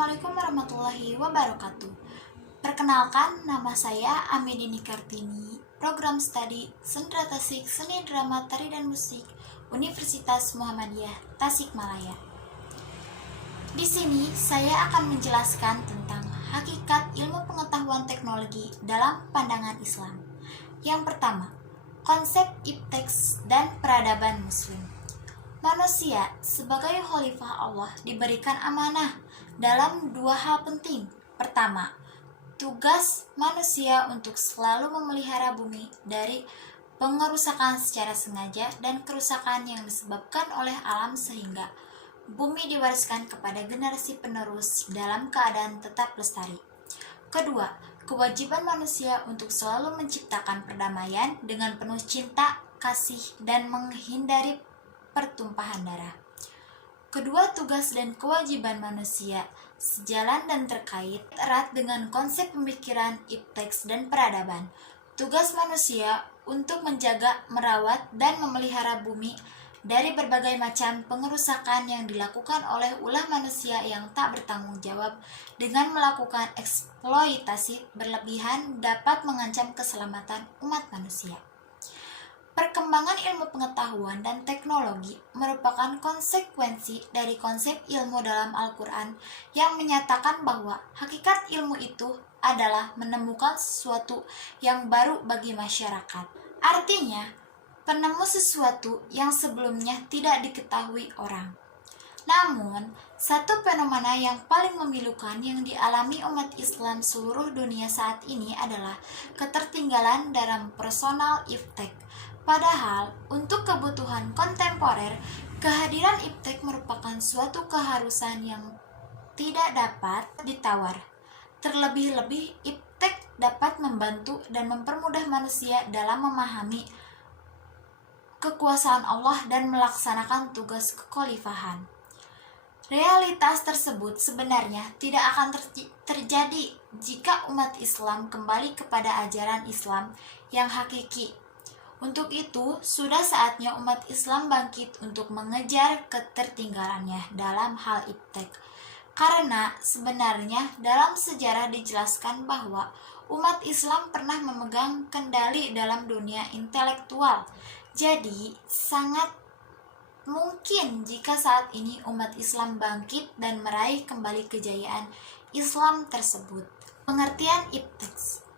Assalamualaikum warahmatullahi wabarakatuh. Perkenalkan, nama saya Amidini Kartini, Program Studi Sendra Tasik Seni Drama Tari dan Musik Universitas Muhammadiyah Tasikmalaya. Di sini saya akan menjelaskan tentang hakikat ilmu pengetahuan teknologi dalam pandangan Islam. Yang pertama, konsep ipteks dan peradaban Muslim. Manusia sebagai khalifah Allah diberikan amanah dalam dua hal penting. Pertama, tugas manusia untuk selalu memelihara bumi dari pengerusakan secara sengaja dan kerusakan yang disebabkan oleh alam sehingga bumi diwariskan kepada generasi penerus dalam keadaan tetap lestari. Kedua, kewajiban manusia untuk selalu menciptakan perdamaian dengan penuh cinta, kasih, dan menghindari pertumpahan darah. Kedua tugas dan kewajiban manusia sejalan dan terkait erat dengan konsep pemikiran ipteks dan peradaban. Tugas manusia untuk menjaga, merawat, dan memelihara bumi dari berbagai macam pengerusakan yang dilakukan oleh ulah manusia yang tak bertanggung jawab dengan melakukan eksploitasi berlebihan dapat mengancam keselamatan umat manusia. Perkembangan ilmu pengetahuan dan teknologi merupakan konsekuensi dari konsep ilmu dalam Al-Quran yang menyatakan bahwa hakikat ilmu itu adalah menemukan sesuatu yang baru bagi masyarakat. Artinya, penemu sesuatu yang sebelumnya tidak diketahui orang. Namun, satu fenomena yang paling memilukan yang dialami umat Islam seluruh dunia saat ini adalah ketertinggalan dalam personal iptek. Padahal, untuk kebutuhan kontemporer, kehadiran iptek merupakan suatu keharusan yang tidak dapat ditawar. Terlebih-lebih, iptek dapat membantu dan mempermudah manusia dalam memahami kekuasaan Allah dan melaksanakan tugas kekhalifahan. Realitas tersebut sebenarnya tidak akan terjadi jika umat Islam kembali kepada ajaran Islam yang hakiki. Untuk itu, sudah saatnya umat Islam bangkit untuk mengejar ketertinggalannya dalam hal iptek. Karena sebenarnya dalam sejarah dijelaskan bahwa umat Islam pernah memegang kendali dalam dunia intelektual. Jadi, sangat mungkin jika saat ini umat Islam bangkit dan meraih kembali kejayaan Islam tersebut. Pengertian ipteks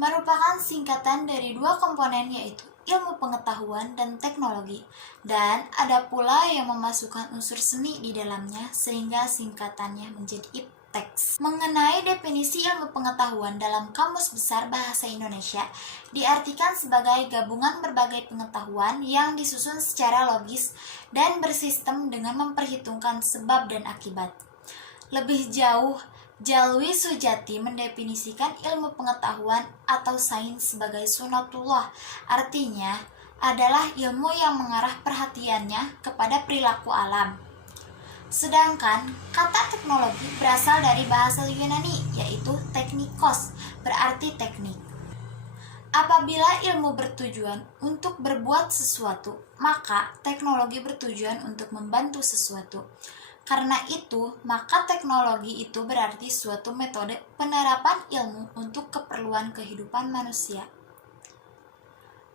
merupakan singkatan dari dua komponen, yaitu ilmu pengetahuan dan teknologi, dan ada pula yang memasukkan unsur seni di dalamnya sehingga singkatannya menjadi ipteks. Mengenai definisi ilmu pengetahuan dalam Kamus Besar Bahasa Indonesia, diartikan sebagai gabungan berbagai pengetahuan yang disusun secara logis dan bersistem dengan memperhitungkan sebab dan akibat. Lebih jauh, Jalwi Sujati mendefinisikan ilmu pengetahuan atau sains sebagai sunatullah, artinya adalah ilmu yang mengarah perhatiannya kepada perilaku alam. Sedangkan kata teknologi berasal dari bahasa Yunani, yaitu teknikos, berarti teknik. Apabila ilmu bertujuan untuk berbuat sesuatu, maka teknologi bertujuan untuk membantu sesuatu. Karena itu, maka teknologi itu berarti suatu metode penerapan ilmu untuk keperluan kehidupan manusia.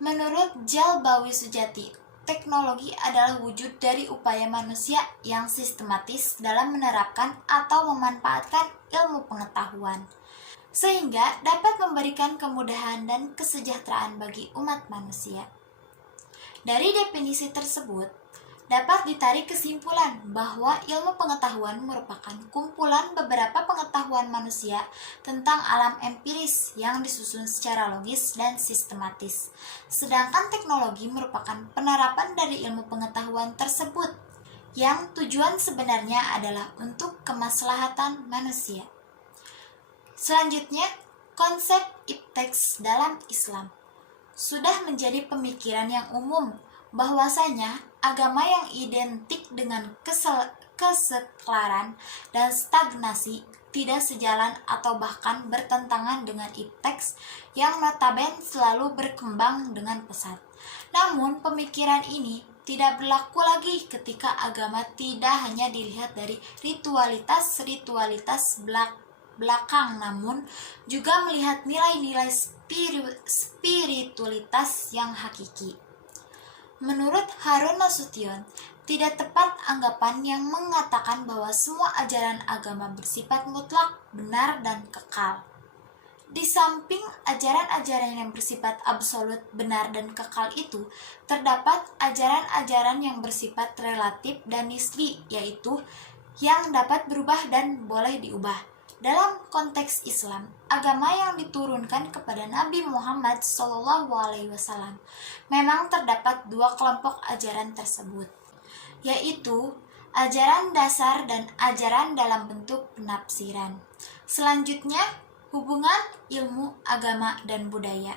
Menurut Jalbawi Sujati, teknologi adalah wujud dari upaya manusia yang sistematis dalam menerapkan atau memanfaatkan ilmu pengetahuan, sehingga dapat memberikan kemudahan dan kesejahteraan bagi umat manusia. Dari definisi tersebut, dapat ditarik kesimpulan bahwa ilmu pengetahuan merupakan kumpulan beberapa pengetahuan manusia tentang alam empiris yang disusun secara logis dan sistematis. Sedangkan teknologi merupakan penerapan dari ilmu pengetahuan tersebut, yang tujuan sebenarnya adalah untuk kemaslahatan manusia. Selanjutnya, konsep ipteks dalam Islam sudah menjadi pemikiran yang umum bahwasanya agama yang identik dengan keseklaran dan stagnasi tidak sejalan atau bahkan bertentangan dengan ipteks yang notabene selalu berkembang dengan pesat. Namun pemikiran ini tidak berlaku lagi ketika agama tidak hanya dilihat dari ritualitas belakang, namun juga melihat nilai-nilai spiritualitas yang hakiki. Menurut Harun Nasution, tidak tepat anggapan yang mengatakan bahwa semua ajaran agama bersifat mutlak, benar, dan kekal. Di samping ajaran-ajaran yang bersifat absolut, benar, dan kekal itu, terdapat ajaran-ajaran yang bersifat relatif dan nisbi, yaitu yang dapat berubah dan boleh diubah. Dalam konteks Islam, agama yang diturunkan kepada Nabi Muhammad SAW, memang terdapat dua kelompok ajaran tersebut, yaitu ajaran dasar dan ajaran dalam bentuk penafsiran. Selanjutnya, hubungan ilmu, agama, dan budaya.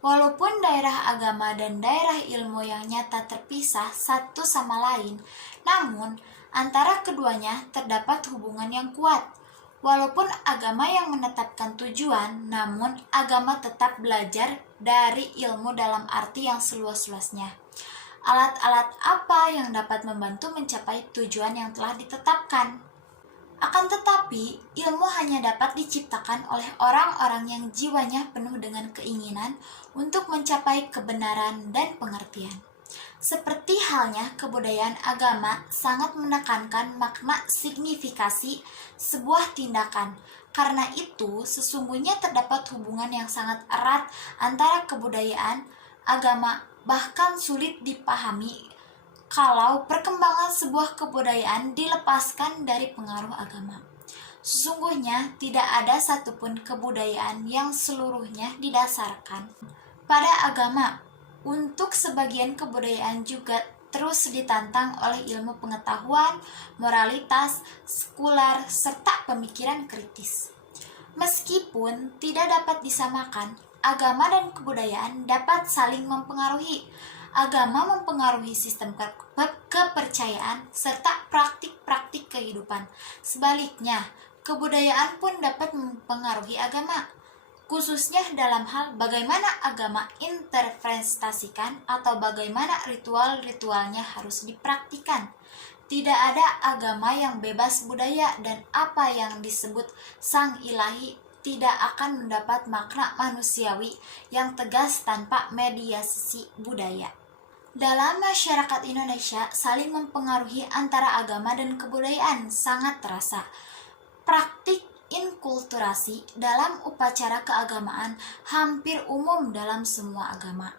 Walaupun daerah agama dan daerah ilmu yang nyata terpisah satu sama lain, namun antara keduanya terdapat hubungan yang kuat. Walaupun agama yang menetapkan tujuan, namun agama tetap belajar dari ilmu dalam arti yang seluas-luasnya. Alat-alat apa yang dapat membantu mencapai tujuan yang telah ditetapkan? Akan tetapi, ilmu hanya dapat diciptakan oleh orang-orang yang jiwanya penuh dengan keinginan untuk mencapai kebenaran dan pengertian. Seperti halnya kebudayaan agama sangat menekankan makna signifikasi sebuah tindakan. Karena itu, sesungguhnya terdapat hubungan yang sangat erat antara kebudayaan, agama, bahkan sulit dipahami kalau perkembangan sebuah kebudayaan dilepaskan dari pengaruh agama. Sesungguhnya tidak ada satupun kebudayaan yang seluruhnya didasarkan pada agama. Untuk sebagian kebudayaan juga terus ditantang oleh ilmu pengetahuan, moralitas, sekular, serta pemikiran kritis. Meskipun tidak dapat disamakan, agama dan kebudayaan dapat saling mempengaruhi. Agama mempengaruhi sistem kepercayaan serta praktik-praktik kehidupan. Sebaliknya, kebudayaan pun dapat mempengaruhi agama, khususnya dalam hal bagaimana agama interpretasikan atau bagaimana ritual-ritualnya harus dipraktikkan. Tidak ada agama yang bebas budaya, dan apa yang disebut sang ilahi tidak akan mendapat makna manusiawi yang tegas tanpa mediasi budaya. Dalam masyarakat Indonesia, saling mempengaruhi antara agama dan kebudayaan sangat terasa. Praktik inkulturasi dalam upacara keagamaan hampir umum dalam semua agama.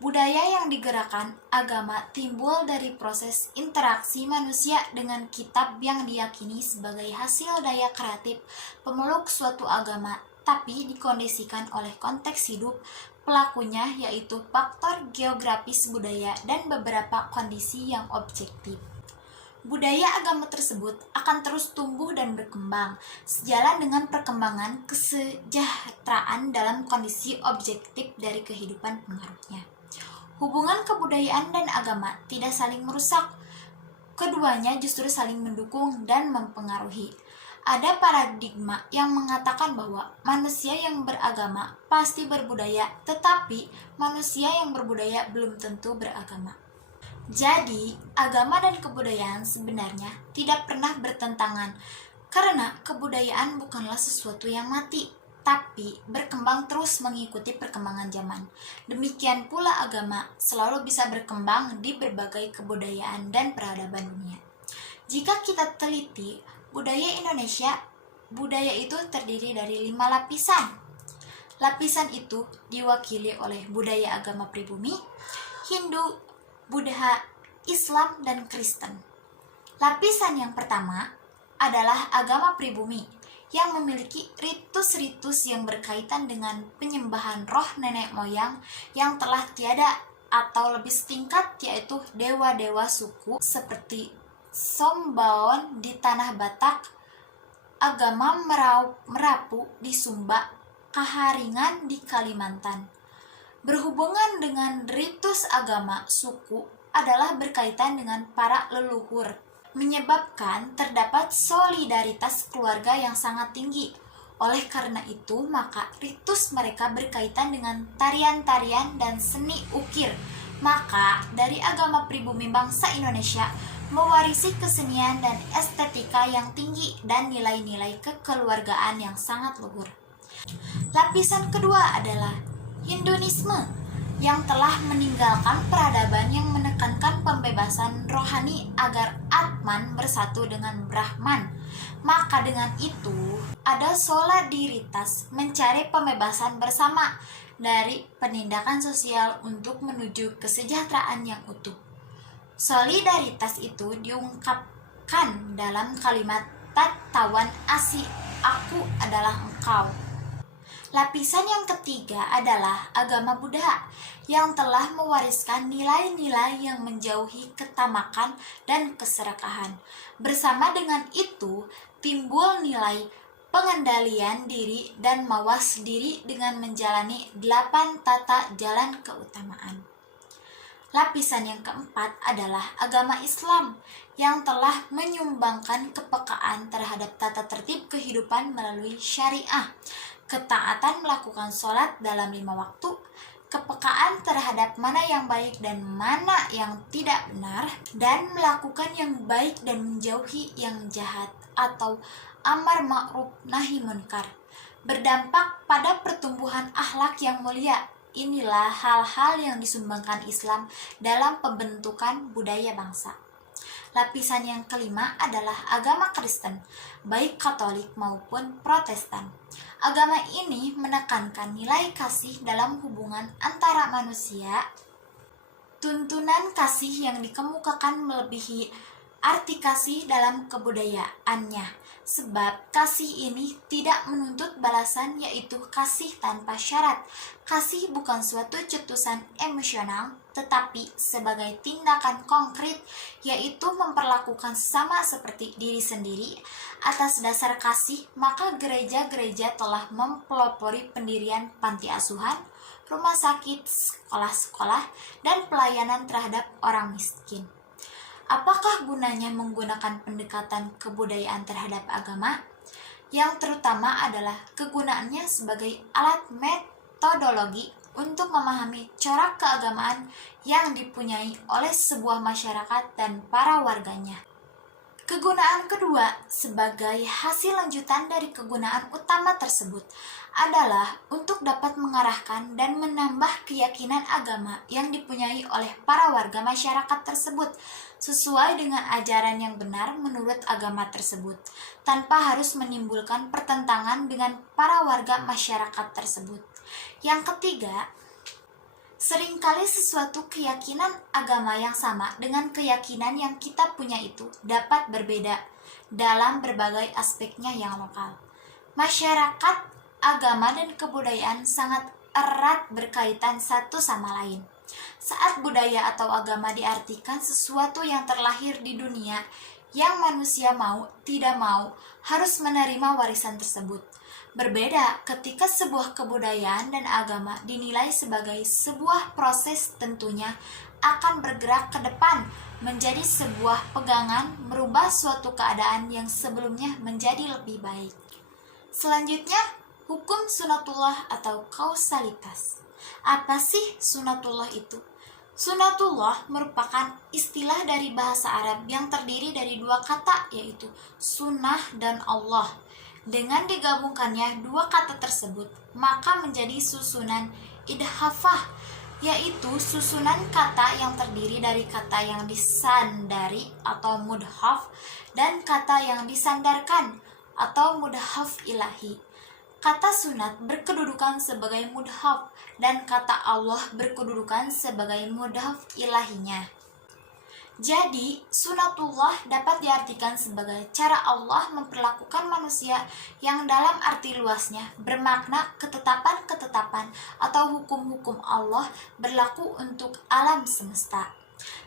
Budaya yang digerakkan agama timbul dari proses interaksi manusia dengan kitab yang diyakini sebagai hasil daya kreatif pemeluk suatu agama, tapi dikondisikan oleh konteks hidup pelakunya, yaitu faktor geografis budaya dan beberapa kondisi yang objektif. Budaya agama tersebut akan terus tumbuh dan berkembang sejalan dengan perkembangan kesejahteraan dalam kondisi objektif dari kehidupan pengaruhnya. Hubungan kebudayaan dan agama tidak saling merusak, keduanya justru saling mendukung dan mempengaruhi. Ada paradigma yang mengatakan bahwa manusia yang beragama pasti berbudaya, tetapi manusia yang berbudaya belum tentu beragama. Jadi, agama dan kebudayaan sebenarnya tidak pernah bertentangan, karena kebudayaan bukanlah sesuatu yang mati, tapi berkembang terus mengikuti perkembangan zaman. Demikian pula agama selalu bisa berkembang di berbagai kebudayaan dan peradaban dunia. Jika kita teliti budaya Indonesia, budaya itu terdiri dari 5 lapisan. Lapisan itu diwakili oleh budaya agama pribumi, Hindu, Buddha, Islam, dan Kristen. Lapisan yang pertama adalah agama pribumi yang memiliki ritus-ritus yang berkaitan dengan penyembahan roh nenek moyang yang telah tiada, atau lebih setingkat yaitu dewa-dewa suku seperti Sombaon di tanah Batak, agama Merapu di Sumba, Kaharingan di Kalimantan. Berhubungan dengan ritus agama suku adalah berkaitan dengan para leluhur, menyebabkan terdapat solidaritas keluarga yang sangat tinggi. Oleh karena itu, maka ritus mereka berkaitan dengan tarian-tarian dan seni ukir, Maka dari agama pribumi bangsa Indonesia mewarisi kesenian dan estetika yang tinggi dan nilai-nilai kekeluargaan yang sangat luhur. Lapisan kedua adalah Hinduisme yang telah meninggalkan peradaban yang menekankan pembebasan rohani agar Atman bersatu dengan Brahman. Maka dengan itu ada solidaritas mencari pembebasan bersama dari penindakan sosial untuk menuju kesejahteraan yang utuh. Solidaritas itu diungkapkan dalam kalimat Tattawan Asi, aku adalah engkau. Lapisan yang ketiga adalah agama Buddha yang telah mewariskan nilai-nilai yang menjauhi ketamakan dan keserakahan. Bersama dengan itu, timbul nilai pengendalian diri dan mawas diri dengan menjalani 8 tata jalan keutamaan. Lapisan yang keempat adalah agama Islam yang telah menyumbangkan kepekaan terhadap tata tertib kehidupan melalui syariah, ketaatan melakukan sholat dalam 5 waktu, kepekaan terhadap mana yang baik dan mana yang tidak benar, dan melakukan yang baik dan menjauhi yang jahat atau amar ma'ruf nahi munkar, berdampak pada pertumbuhan akhlak yang mulia. Inilah hal-hal yang disumbangkan Islam dalam pembentukan budaya bangsa. Lapisan yang kelima adalah agama Kristen, baik Katolik maupun Protestan. Agama ini menekankan nilai kasih dalam hubungan antara manusia. Tuntunan kasih yang dikemukakan melebihi arti kasih dalam kebudayaannya, sebab kasih ini tidak menuntut balasan, yaitu kasih tanpa syarat. Kasih bukan suatu cetusan emosional, tetapi sebagai tindakan konkret, yaitu memperlakukan sama seperti diri sendiri. Atas dasar kasih, maka gereja-gereja telah mempelopori pendirian panti asuhan, rumah sakit, sekolah-sekolah, dan pelayanan terhadap orang miskin. Apakah gunanya menggunakan pendekatan kebudayaan terhadap agama? Yang terutama adalah kegunaannya sebagai alat metodologi untuk memahami corak keagamaan yang dipunyai oleh sebuah masyarakat dan para warganya. Kegunaan kedua sebagai hasil lanjutan dari kegunaan utama tersebut adalah untuk dapat mengarahkan dan menambah keyakinan agama yang dipunyai oleh para warga masyarakat tersebut sesuai dengan ajaran yang benar menurut agama tersebut, tanpa harus menimbulkan pertentangan dengan para warga masyarakat tersebut. Yang ketiga, seringkali sesuatu keyakinan agama yang sama dengan keyakinan yang kita punya itu dapat berbeda dalam berbagai aspeknya yang lokal. Masyarakat, agama, dan kebudayaan sangat erat berkaitan satu sama lain. Saat budaya atau agama diartikan sesuatu yang terlahir di dunia yang manusia mau tidak mau harus menerima warisan tersebut. Berbeda ketika sebuah kebudayaan dan agama dinilai sebagai sebuah proses, tentunya akan bergerak ke depan menjadi sebuah pegangan merubah suatu keadaan yang sebelumnya menjadi lebih baik. Selanjutnya, hukum sunatullah atau kausalitas. Apa sih sunatullah itu? Sunatullah merupakan istilah dari bahasa Arab yang terdiri dari 2 kata, yaitu sunnah dan Allah. Dengan digabungkannya 2 kata tersebut, maka menjadi susunan idhafah, yaitu susunan kata yang terdiri dari kata yang disandari atau mudhaf dan kata yang disandarkan atau mudhaf ilahi. Kata sunat berkedudukan sebagai mudhaf dan kata Allah berkedudukan sebagai mudhaf ilahinya. Jadi, sunatullah dapat diartikan sebagai cara Allah memperlakukan manusia yang dalam arti luasnya bermakna ketetapan-ketetapan atau hukum-hukum Allah berlaku untuk alam semesta.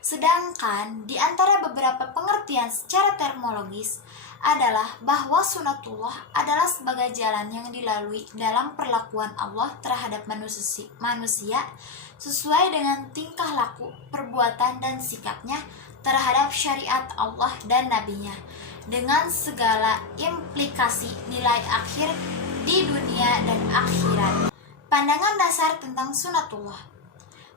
Sedangkan di antara beberapa pengertian secara termologis adalah bahwa sunatullah adalah sebagai jalan yang dilalui dalam perlakuan Allah terhadap manusia sesuai dengan tingkah laku, perbuatan, dan sikapnya terhadap syariat Allah dan nabinya dengan segala implikasi nilai akhir di dunia dan akhirat. Pandangan dasar tentang sunatullah.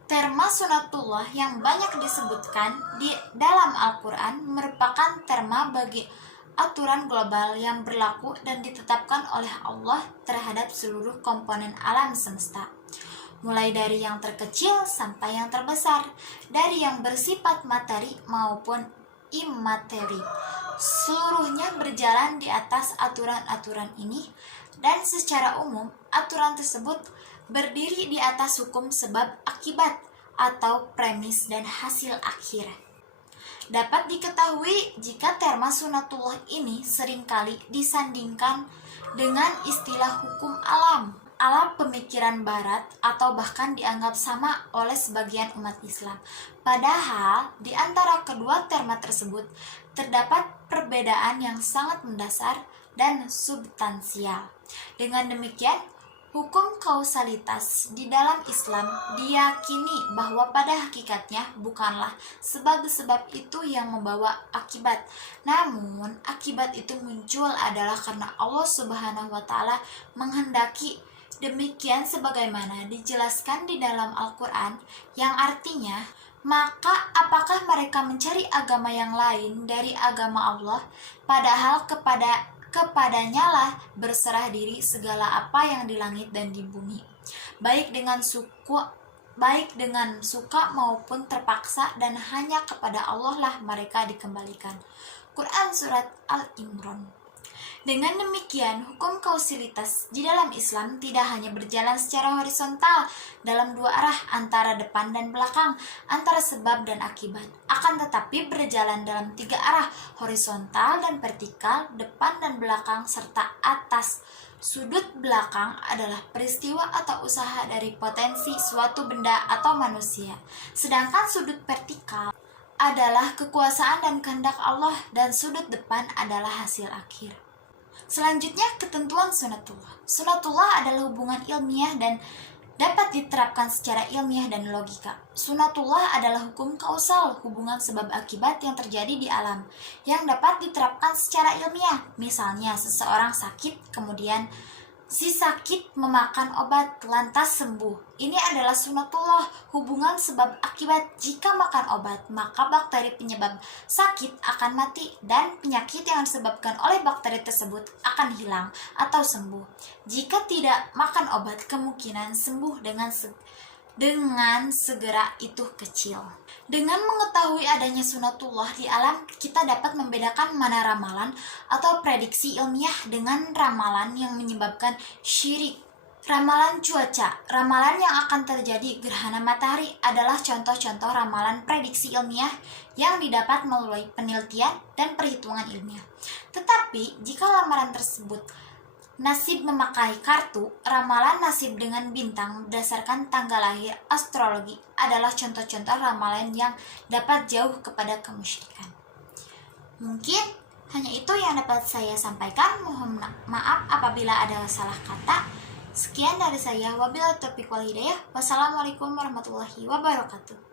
Terma sunatullah yang banyak disebutkan di dalam Al-Quran merupakan terma bagi aturan global yang berlaku dan ditetapkan oleh Allah terhadap seluruh komponen alam semesta, mulai dari yang terkecil sampai yang terbesar, dari yang bersifat materi maupun imateri. Seluruhnya berjalan di atas aturan-aturan ini, dan secara umum aturan tersebut berdiri di atas hukum sebab akibat atau premis dan hasil akhir. Dapat diketahui jika terma sunatullah ini seringkali disandingkan dengan istilah hukum alam ala pemikiran barat atau bahkan dianggap sama oleh sebagian umat Islam. Padahal di antara kedua terma tersebut terdapat perbedaan yang sangat mendasar dan substansial. Dengan demikian, hukum kausalitas di dalam Islam diyakini bahwa pada hakikatnya bukanlah sebab itu yang membawa akibat. Namun, akibat itu muncul adalah karena Allah Subhanahu wa taala menghendaki demikian sebagaimana dijelaskan di dalam Al-Qur'an, yang artinya, maka apakah mereka mencari agama yang lain dari agama Allah, padahal kepadanya lah berserah diri segala apa yang di langit dan di bumi, baik dengan suka maupun terpaksa, dan hanya kepada Allah lah mereka dikembalikan. Quran Surat Al-Imran. Dengan demikian, hukum kausalitas di dalam Islam tidak hanya berjalan secara horizontal dalam dua arah antara depan dan belakang, antara sebab dan akibat, akan tetapi berjalan dalam tiga arah, horizontal dan vertikal, depan dan belakang, serta atas. Sudut belakang adalah peristiwa atau usaha dari potensi suatu benda atau manusia, sedangkan sudut vertikal adalah kekuasaan dan kehendak Allah, dan sudut depan adalah hasil akhir. Selanjutnya, ketentuan sunatullah. Sunatullah adalah hubungan ilmiah dan dapat diterapkan secara ilmiah dan logika. Sunatullah adalah hukum kausal, hubungan sebab akibat yang terjadi di alam, yang dapat diterapkan secara ilmiah. Misalnya, seseorang sakit, kemudian si sakit memakan obat, lantas sembuh. Ini adalah sunatullah, hubungan sebab akibat. Jika makan obat, maka bakteri penyebab sakit akan mati, dan penyakit yang disebabkan oleh bakteri tersebut akan hilang atau sembuh. Jika tidak makan obat, kemungkinan sembuh dengan segera itu kecil. Dengan mengetahui adanya sunatullah di alam, kita dapat membedakan mana ramalan atau prediksi ilmiah dengan ramalan yang menyebabkan syirik. Ramalan cuaca, ramalan yang akan terjadi gerhana matahari adalah contoh-contoh ramalan prediksi ilmiah yang didapat melalui penelitian dan perhitungan ilmiah. Tetapi, jika lamaran tersebut nasib memakai kartu, ramalan nasib dengan bintang berdasarkan tanggal lahir, astrologi adalah contoh-contoh ramalan yang dapat jauh kepada kemusyrikan. Mungkin hanya itu yang dapat saya sampaikan. Mohon maaf apabila ada salah kata. Sekian dari saya. Wabillahi taufiq wal hidayah. Wassalamualaikum warahmatullahi wabarakatuh.